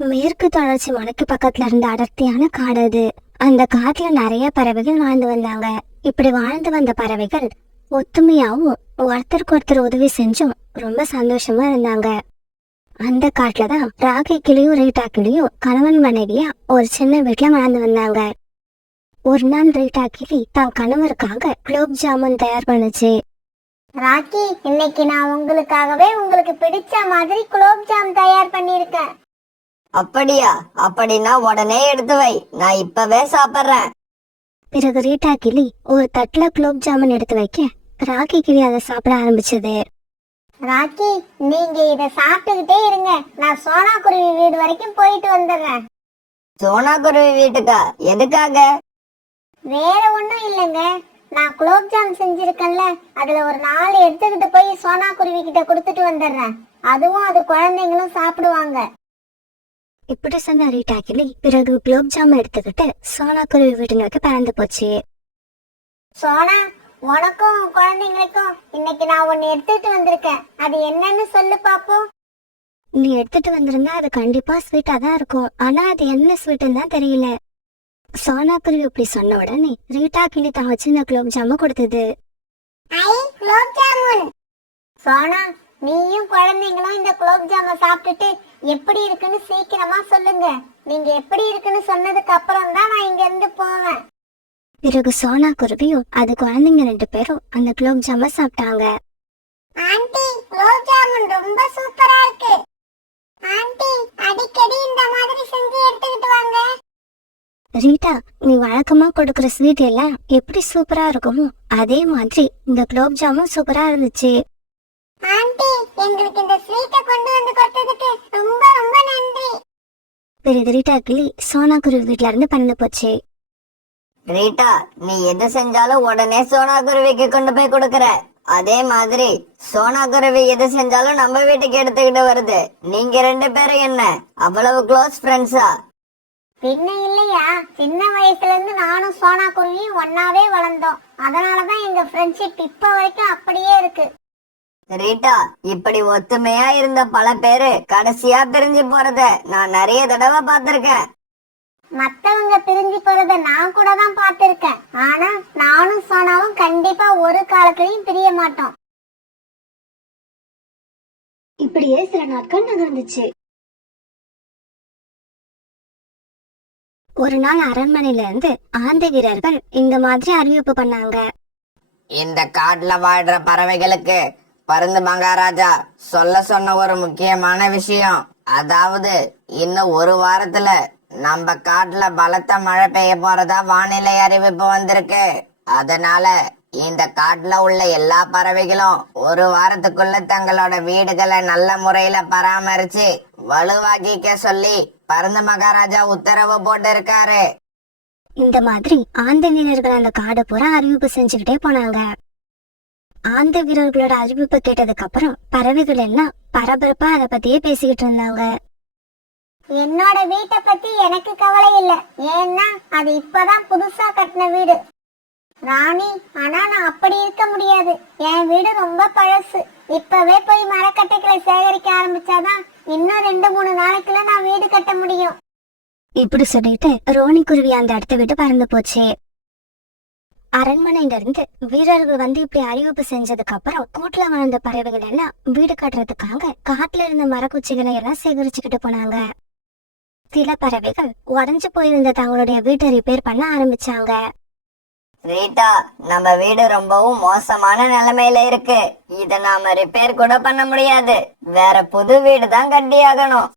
மேற்கு தொடர்ச்சி மலைக்கு பக்கத்துல இருந்த அடர்த்தியான காடு அது. அந்த காட்டுல நிறைய பறவைகள் வாழ்ந்து வந்தாங்க. இப்படி வாழ்ந்து வந்த பறவைகள் ஒத்துமையாவும் ஒருத்தருக்கு ஒருத்தர் உதவி செஞ்சும் ரொம்ப சந்தோஷமா இருந்தாங்க. அந்த காட்டுலதான் ராகி கிளியும் ரீட்டா கிளியும் கணவன் மனைவியா ஒரு சின்ன வீட்டுல வாழ்ந்து வந்தாங்க. ஒரு நாள் ரீட்டா கிளி தான் கணவருக்காக குலோப் ஜாமுன் தயார் பண்ணுச்சு. ராக்கி, இன்னைக்கு நான் உங்களுக்காகவே உங்களுக்கு பிடிச்ச மாதிரி குலோப் ஜாம் தயார் பண்ணிருக்கேன். அப்படியா? அப்படின்னா உடனே எடுத்து வை, நான் இப்பவே சாப்பிடுறேன். பிறகு ரீட்டா கிளி ஒரு தட்டுல குலோப் ஜாமுன் எடுத்து வைக்க ராகி கிளி அதை சாப்பிட ஆரம்பிச்சது. ராக்கி, நீங்க இத சாப்பிட்டுக்கிட்டே இருங்க, நான் சோனா குருவி வீடு வரைக்கும் போயிட்டு வந்துடுறேன். சோனா குருவி வீட்டுக்கா? எதுக்காக? வேற ஒண்ணும் இல்லைங்க, நான் குலோப் ஜாம் செஞ்சிருக்கேன்ல, அதுல ஒரு 4 எடுத்துக்கிட்டு போய் சோனா குருவி கிட்ட கொடுத்துட்டு வந்துடுறேன். அதுவும் அது குழந்தைங்களும் சாப்பிடுவாங்க. இப்படி சொன்ன ரீட்டா கிளி பிறகு குலோப் ஜாமுன் எடுத்துக்கிட்டு சோனா குருவி வீட்டு நோக்கி பறந்து போச்சு. சோனா, உனக்கும் குழந்தைங்களுக்கும் இன்னைக்கு நான் ஒன்னு எடுத்துட்டு வந்திருக்கேன். அது என்னன்னு சொல்லு பாப்போம். நீ எடுத்துட்டு வந்திருந்தா அது கண்டிப்பா ஸ்வீட்டா தான் இருக்கும். ஆனா அது என்ன ஸ்வீட்டுன்னு தான் தெரியல. சோனா குருவி இப்படி சொன்ன உடனே ரீட்டா கிளி தான் வச்சிருந்த குலோப் ஜாமுன் கொடுத்தது. குலோப் ஜாமுன். சோனா, நீயும் குழந்தைங்களும் இந்த குலோப் ஜாமுன் சாப்பிட்டுட்டு எப்படி இருக்குன்னு சீக்கிரமா சொல்லுங்க. நீங்க எப்படி இருக்குன்னு சொன்னதுக்கு அப்புறம் தான் நான் இங்க இருந்து போவேன். பிறகு சோனா குருவியும் அது குழந்தைங்க 2 பேரும் அந்த குலோப் ஜாமுன் சாப்பிட்டாங்க. ஆண்டி, குலோப் ஜாமுன் ரொம்ப சூப்பரா இருக்கு. ஆண்டி, அடிக்கடி இந்த மாதிரி செஞ்சு எடுத்துக்கிட்டு வாங்க. ரீட்டா, நீ வழக்கமா கொடுக்கற ஸ்வீட் எல்லாம் எப்படி சூப்பரா இருக்குமோ அதே மாதிரி இந்த குலோப் ஜாமுன் சூப்பரா இருந்துச்சு. ஆண்டி, எங்களுக்கு இந்த ஸ்வீட்டை கொண்டு வந்து கொடுத்ததுக்கு ரொம்ப ரொம்ப நன்றி. பிறகு ரீட்டா கிளி சோனா குருவி வீட்டுல இருந்து பறந்து போச்சு. ரீட்டா, நீ எது செஞ்சாலும் உடனே சோனா குருவிக்கு கொண்டு போய் கொடுக்கற. அதே மாதிரி சோனா குருவி எது செஞ்சாலும் நம்ம வீட்டுக்கு எடுத்துக்கிட்டு வருது. நீங்க 2 பேரும் என்ன அவ்வளவு க்ளோஸ் ஃப்ரெண்ட்ஸா? பின்ன இல்லையா, சின்ன வயசுல இருந்து நானும் சோனா குருவியும் ஒன்னாவே வளர்ந்தோம். அதனாலதான் எங்க ஃப்ரெண்ட்ஷிப் இப்ப வரைக்கும் அப்படியே இருக்கு. ரீட்டா, இப்படி ஒத்துமையா இருந்த பல பேரு கடைசியா பிரிஞ்சு போறத நான் நிறைய தடவை பார்த்திருக்கேன். மத்தவங்க பிரிஞ்சு போறத நான் கூட தான் பார்த்திருக்கேன். ஆனா நானும் சோனாவும் கண்டிப்பா ஒரு காலத்திலயும் பிரிய மாட்டோம். இப்படியே சில நாட்கள் நகர்ந்துச்சு. ஒரு நாள் அரண்மனையில இருந்து ஆந்தை வீரர்கள் இந்த மாதிரி அறிவிப்பு பண்ணாங்க. இந்த காட்டுல வாழ்ற பறவைகளுக்கு பருந்து மகாராஜா சொல்ல சொன்ன ஒரு முக்கியமான விஷயம். அதாவது இன்னும் ஒரு வாரத்துல நம்ம காட்டுல பலத்த மழை பெய்ய போறதா வானிலை அறிவிப்பு வந்திருக்கு. அதனால இந்த காட்டுல உள்ள எல்லா பறவைகளும் ஒரு வாரத்துக்குள்ள தங்களோட வீடுகளை நல்ல முறையில பராமரிச்சு வலுவாக்கிக்க சொல்லி பருந்து மகாராஜா உத்தரவு போட்டு இருக்காரு. இந்த மாதிரி ஆந்தை வீரர்கள் அந்த காடு பூரா அறிவிப்பு செஞ்சுக்கிட்டே போனாங்க. ஆந்தை வீரர்களோட அறிவிப்பு கேட்டதுக்கு அப்புறம் பறவைகள் எல்லாம் பரபரப்பா அதை பத்தியே பேசிக்கிட்டு இருந்தாங்க. என்னோட வீட்டை பத்தி எனக்கு கவலை இல்ல, ஏன்னா அது இப்பதான் புதுசா கட்டின வீடு. ராணி, ஆனா நான் அப்படி இருக்க முடியாது. என் வீடு ரொம்ப பழசு. இப்பவே போய் மரக்கட்டைகளை சேகரிக்க ஆரம்பிச்சாதான் இன்னும் 2-3 நாளைக்குள்ள நான் வீடு கட்ட முடியும். இப்படி சொல்லிட்டு ரோனி குருவி அந்த இடத்த விட்டு பறந்து போச்சு. அரண்மனையில இருந்து வீரர்கள் வந்து இப்படி அறிவிப்பு செஞ்சதுக்கு அப்புறம் கூட்டுல வாழ்ந்த பறவைகள் எல்லாம் வீடு கட்டுறதுக்காக காட்டுல இருந்த மரக்குச்சிகளை எல்லாம் சேகரிச்சுக்கிட்டு போனாங்க. சில பறவைகள் உடஞ்சு போயிருந்த தங்களுடைய வீட்டை ரிப்பேர் பண்ண ஆரம்பிச்சாங்க. ரீட்டா, நம்ம வீடு ரொம்பவும் மோசமான நிலைமையில இருக்கு. இத நாம ரிப்பேர் கூட பண்ண முடியாது. வேற புது வீடு தான் கட்டியாகணும்.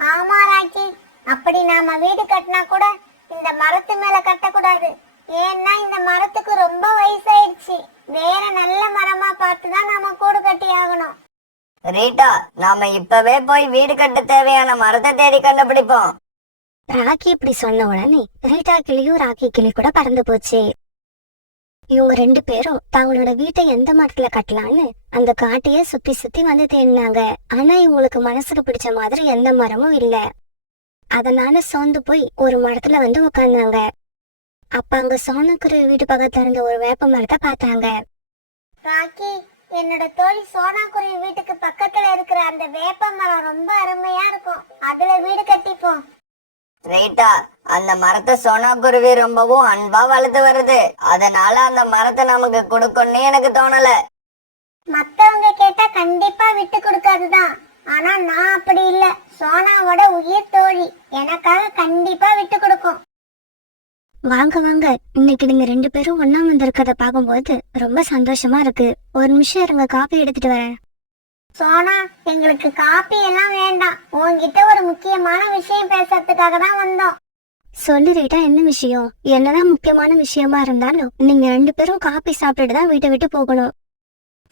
ஆமா ராக்கி, அப்படி நாம வீடு கட்டினா கூட இந்த மரத்து மேல கட்டக்கூடாது. ஏன்னா இந்த மரத்துக்கு ரொம்ப வயசாயிடுச்சு. வேற நல்ல மரமா பார்த்துதான் நாம கூடு கட்டி ஆகணும். ரீட்டா, நாம இப்பவே போய் வீடு கட்ட தேவையான மரத்தை தேடி கண்டுபிடிப்போம். ராக்கி இப்படி சொன்ன உடனே ரீட்டா கிளியும் ராக்கி கிளி கூட பறந்து போச்சு. இவங்க 2 பேரும் தங்களோட வீட்டை எந்த மரத்துல கட்டலான்னு அந்த காட்டையே சுத்தி சுத்தி வந்து தேடினாங்க. ஆனா இவங்களுக்கு மனசுக்கு பிடிச்ச மாதிரி எந்த மரமும் இல்ல. அதனால சோர்ந்து போய் ஒரு மரத்துல வந்து உட்கார்ந்தாங்க. அப்ப அங்க சோனக்குருவி வீட்டு பக்கத்துல இருந்த ஒரு வேப்ப மரத்தை பார்த்தாங்க. ராக்கி, என்னோட தோழி சோனா குருவி வீட்டுக்கு பக்கத்துல இருக்கிற அந்த வேப்ப மரம் ரொம்ப அருமையா இருக்கும். அதுல வீடு கட்டிப்போம். ரீட்டா, அந்த மரத்தை சோனா குருவி ரொம்பவும் அன்பா வளர்த்து வருது. அதனால அந்த மரத்தை நமக்கு கொடுக்கணும்னு எனக்கு தோணல. மத்தவங்க கேட்டா கண்டிப்பா விட்டு கொடுக்காதுதான். ஆனா நான் அப்படி இல்ல. சோனாவோட உயிர் தோழி, எனக்காக கண்டிப்பா விட்டு கொடுக்கும். வாங்க வாங்க, இன்னைக்கு நீங்க 2 பேரும் ஒண்ணா வந்திருக்கத பாக்கும்போது ரொம்ப சந்தோஷமா இருக்கு. ஒரு நிமிஷம் இருங்க, காபி எடுத்துட்டு வரேன். சோனா, எங்களுக்கு காப்பி எல்லாம் வேண்டாம். உன்கிட்ட ஒரு முக்கியமான விஷயம் பேசுறதுக்காக தான் வந்தோம். சொல்லு ரீட்டா, என்ன விஷயம்? என்னதான் முக்கியமான விஷயமா இருந்தாலும் நீங்க 2 பேரும் காபி சாப்பிட்டுட்டு தான் வீட்டை விட்டு போகணும்.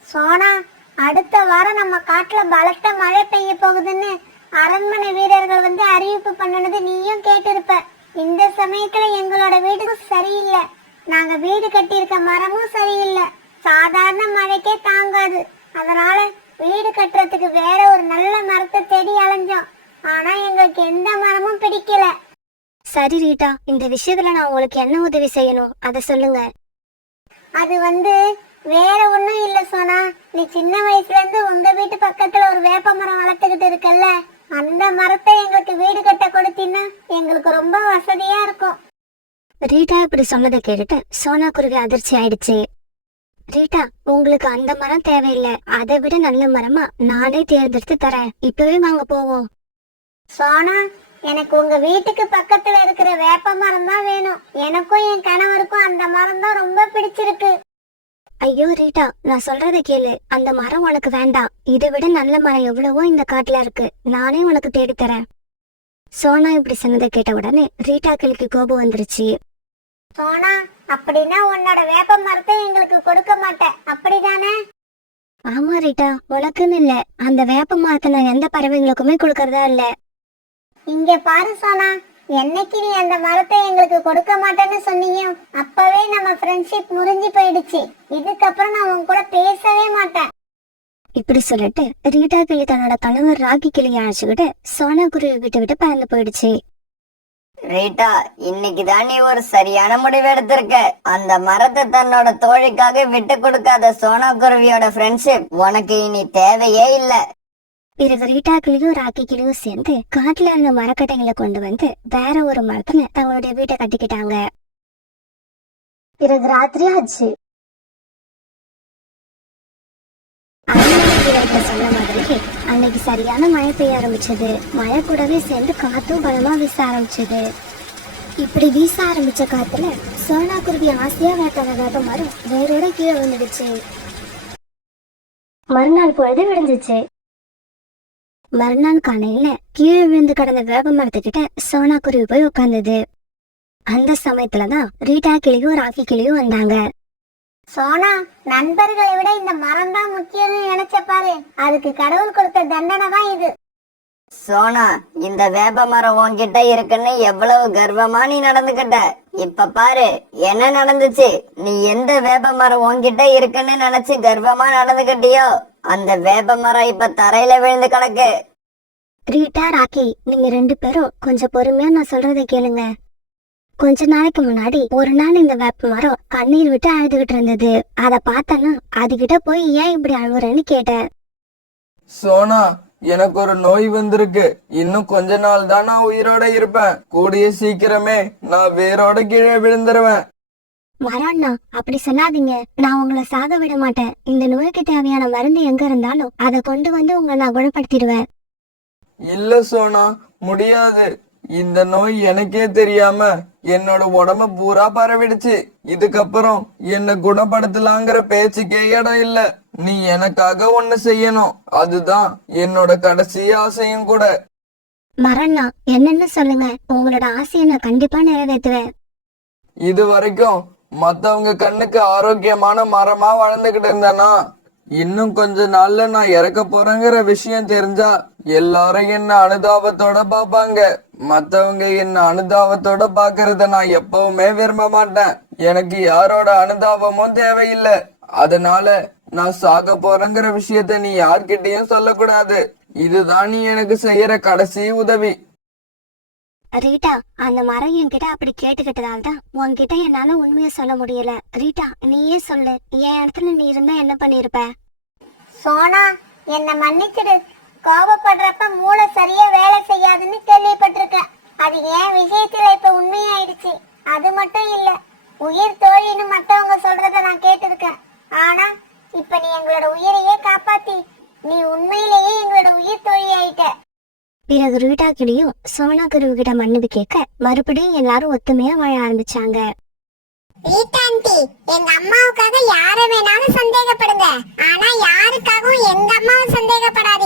சோனா, அடுத்த வாரம் நம்ம காட்டுல பலத்த மழை பெய்ய போகுதுன்னு அரண்மனை வீரர்கள் வந்து அறிவிப்பு பண்ணனது நீயும் கேட்டிருப்ப. இந்த சமயத்துல எங்களோட வீடு சரியில்லை. நாங்க வீடு கட்டியிருக்க மரமும் சரியில்லை. சாதாரண மழைக்கே தாங்காது. அதனால வீடு கட்டுறதுக்கு வேற ஒரு நல்ல மரத்தை தேடி அலைஞ்சோம். ஆனா எங்களுக்கு எந்த மரமும் பிடிக்கல. சரி ரீட்டா, இந்த விஷயத்துல நான் உங்களுக்கு என்ன உதவி செய்யணும் அதை சொல்லுங்க. அது வேற ஒண்ணும் இல்ல சோனா. நீ சின்ன வயசுல இருந்து உங்க வீட்டு பக்கத்துல ஒரு வேப்ப மரம் வளர்த்துக்கிட்டு இருக்கல்ல, அந்த மரத்தை எங்களுக்கு வீடு கட்ட கொடுத்தீங்கன்னா எங்களுக்கு ரொம்ப வசதியா இருக்கும். ரீட்டா இப்படி சொன்னதை கேட்டுட்டு சோனா குருவி அதிர்ச்சி ஆயிடுச்சு. ரீட்டா, உங்களுக்கு அந்த மரம் தேவையில்லை. அதை விட நல்ல மரமா நானே தேர்ந்தெடுத்து தரேன். இப்பவே வாங்க போவோம். சோனா, எனக்கு உங்க வீட்டுக்கு பக்கத்துல இருக்கிற வேப்ப மரம் தான் வேணும். எனக்கும் என் கணவருக்கும் அந்த மரம் தான் ரொம்ப பிடிச்சிருக்கு. ஐயோ ரீட்டா, நான் சொல்றதை கேளு. அந்த மரம் உனக்கு வேண்டாம். இதை விட நல்ல மரம் எவ்வளவோ இந்த காட்டுல இருக்கு. நானே உனக்கு தேடித்தரேன். சோனா இப்படி சொன்னதை கேட்ட உடனே ரீட்டா கிளிக்கு கோபம் வந்துருச்சு. சோனா, அப்படின்னா உன்னோட வேப்ப மரத்தை எங்களுக்கு கொடுக்க மாட்டேன், அப்படிதானே? ஆமா ரீட்டா, உனக்குன்னு இல்ல, அந்த வேப்ப மரத்தை நான் எந்த பறவைகளுக்குமே கொடுக்கறதா இல்ல. இங்க பாரு சோனா, என்னைக்கு நீ அந்த மரத்தை எங்களுக்கு கொடுக்க மாட்டேன்னு சொன்னீங்க, அப்பவே நம்ம ஃப்ரெண்ட்ஷிப் முறிஞ்சு போயிடுச்சு. இதுக்கப்புறம் நான் உன் கூட பேசவே மாட்டேன். இப்படி சொல்லிட்டு ரீட்டா கிளி தன்னோட கணவர் ராகி கிளியை அழைச்சுக்கிட்டு சோனா குருவி விட்டு விட்டு பறந்து போயிடுச்சு. ரீட்டா, இன்னைக்குதான் நீ ஒரு சரியான முடிவு எடுத்திருக்க. அந்த மரத்தை தன்னோட தோழிக்காக விட்டு கொடுக்காத சோனா குருவியோட ஃப்ரெண்ட்ஷிப் உனக்கு இனி தேவையே இல்ல. பிறகு ரீட்டா கிளியும் ராக்கி கிளியும் சேர்ந்து காட்டுல இருந்த மரக்கட்டைகளை கொண்டு வந்து வேற ஒரு மரத்துல தங்களுடைய வீட்டை கட்டிக்கிட்டாங்க. பிறகு ராத்திரி ஆச்சு. சொன்ன மாதிரி அன்னைக்கு சரியான மழை பெய்ய ஆரம்பிச்சது. மழை கூடவே சேர்ந்து காத்தும் பலமா வீச ஆரம்பிச்சது. இப்படி வீச ஆரம்பிச்ச காத்துல சோனா குருவி ஆசையா வேட்டான வேப்ப மரம் வேரோட கீழே விழுந்துடுச்சு. மறுநாள் பொழுது விழுந்துச்சு. மறுநாள் காலையில கீழே விழுந்து கிடந்த வேப்ப மரத்துக்கிட்ட சோனா குருவி போய் உட்கார்ந்தது. அந்த சமயத்துலதான் ரீட்டா கிளியும் ராக்கி கிளியும் வந்தாங்க. சோனா, நண்பர்களை விட இந்த மரம் தான் முக்கியம்னு நினைச்ச பாரு. அதுக்கு கடவுள் கொடுத்த தண்டனை தான் இது. சோனா, இந்த வேப்ப மரம் உன்கிட்ட இருக்குன்னு எவ்வளவு கர்வமா நீ நடந்துகிட்ட. இப்ப பாரு என்ன நடந்துச்சு. நீ எந்த வேப்ப மரம் உன்கிட்ட இருக்குன்னு நினைச்சு கர்வமா நடந்துகிட்டியோ அந்த வேப்ப மரம் இப்ப தரையில விழுந்து கிடக்கு. ரீட்டா, ராக்கி, நீங்க 2 பேரும் கொஞ்சம் பொறுமையா நான் சொல்றதை கேளுங்க. கொஞ்ச நாளைக்கு முன்னாடி ஒரு நாள் இந்த வேப்ப மரம் கண்ணீர் விட்டு அழுதுகிட்டு இருந்தது. அத பார்த்தனா அதுகிட்ட போய் ஏன் இப்படி அழுகுறேன்னு கேட்டேன். சோனா, எனக்கு ஒரு நோய் வந்திருக்கு. இன்னும் கொஞ்ச நாள் தான் நான் உயிரோட இருப்பேன். கூடிய சீக்கிரமே நான் வேரோட கீழே விழுந்துருவேன். மரம்னா அப்படி சொல்லாதீங்க. நான் உங்களை சாக விட மாட்டேன். இந்த நோய்க்கு தேவையான மருந்து எங்க இருந்தாலும் அதை கொண்டு வந்து உங்களை நான் குணப்படுத்திடுவேன். இல்ல சோனா, முடியாது. இந்த நோய் எனக்கே தெரியாம என்னோட உடம்ப பூரா பரவிடுச்சு. இதுக்கப்புறம் என்ன குணப்படுத்தலாங்கிற பேச்சுக்கே இடம் இல்ல. நீ எனக்காக ஒண்ணு செய்யணும். அதுதான் என்னோட கடைசி ஆசையும் கூட. மரம்னா என்னன்னு சொல்லுங்க. உங்களோட ஆசையை நான் கண்டிப்பா நிறைவேற்றுவேன். இது வரைக்கும் மத்தவங்க கண்ணுக்கு ஆரோக்கியமான மரமா வளர்ந்துகிட்டு இருந்தேனா, இன்னும் கொஞ்ச நாள்ல நான் இறக்க போறேங்கிற விஷயம் தெரிஞ்சா எல்லாரும் என்ன அனுதாபத்தோட பாப்பாங்க. மத்தவங்க என்ன அனுதாபத்தோட பாக்குறத நான் எப்பவுமே விரும்ப மாட்டேன். எனக்கு யாரோட அனுதாபமும் தேவையில்லை. அதனால நான் சாக போறேங்கிற விஷயத்த நீ யார்கிட்டயும் சொல்லக்கூடாது. இதுதான் நீ எனக்கு செய்யற கடைசி உதவி. ரீட்டா, அந்த மரம் என்கிட்ட அப்படி கேட்டுக்கிட்டதால தான் உன்கிட்ட என்னால உண்மையை சொல்ல முடியல. ரீட்டா, நீயே சொல்லு, என் இடத்துல நீ இருந்தா என்ன பண்ணிருப்ப? சோனா, என்ன மன்னிச்சிடு. கோபப்படுறப்ப மூளை சரியா வேலை செய்யாதுன்னு கேள்விப்பட்டிருக்கேன். அது என் விஷயத்துல இப்ப உண்மையாயிடுச்சு. அது மட்டும் இல்ல, உயிர் தோழின்னு மத்தவங்க சொல்றத நான் கேட்டிருக்கேன். ஆனா இப்ப நீ எங்களோட உயிரையே காப்பாத்தி நீ உண்மையிலேயே எங்களோட உயிர் தோழி ஆயிட்ட. பிறகு ரீட்டா கிளியும் சோனா குருவி கிட்ட மன்னிப்பு கேட்க மறுபடியும் எல்லாரும் ஒத்துமையா வாழ ஆரம்பிச்சாங்க. ரீட்டாண்டி, எங்க அம்மாவுக்காக யார வேணாலும் சந்தேகப்படுங்க, ஆனா யாருக்காகவும் எங்க அம்மாவை சந்தேகப்படாதீங்க.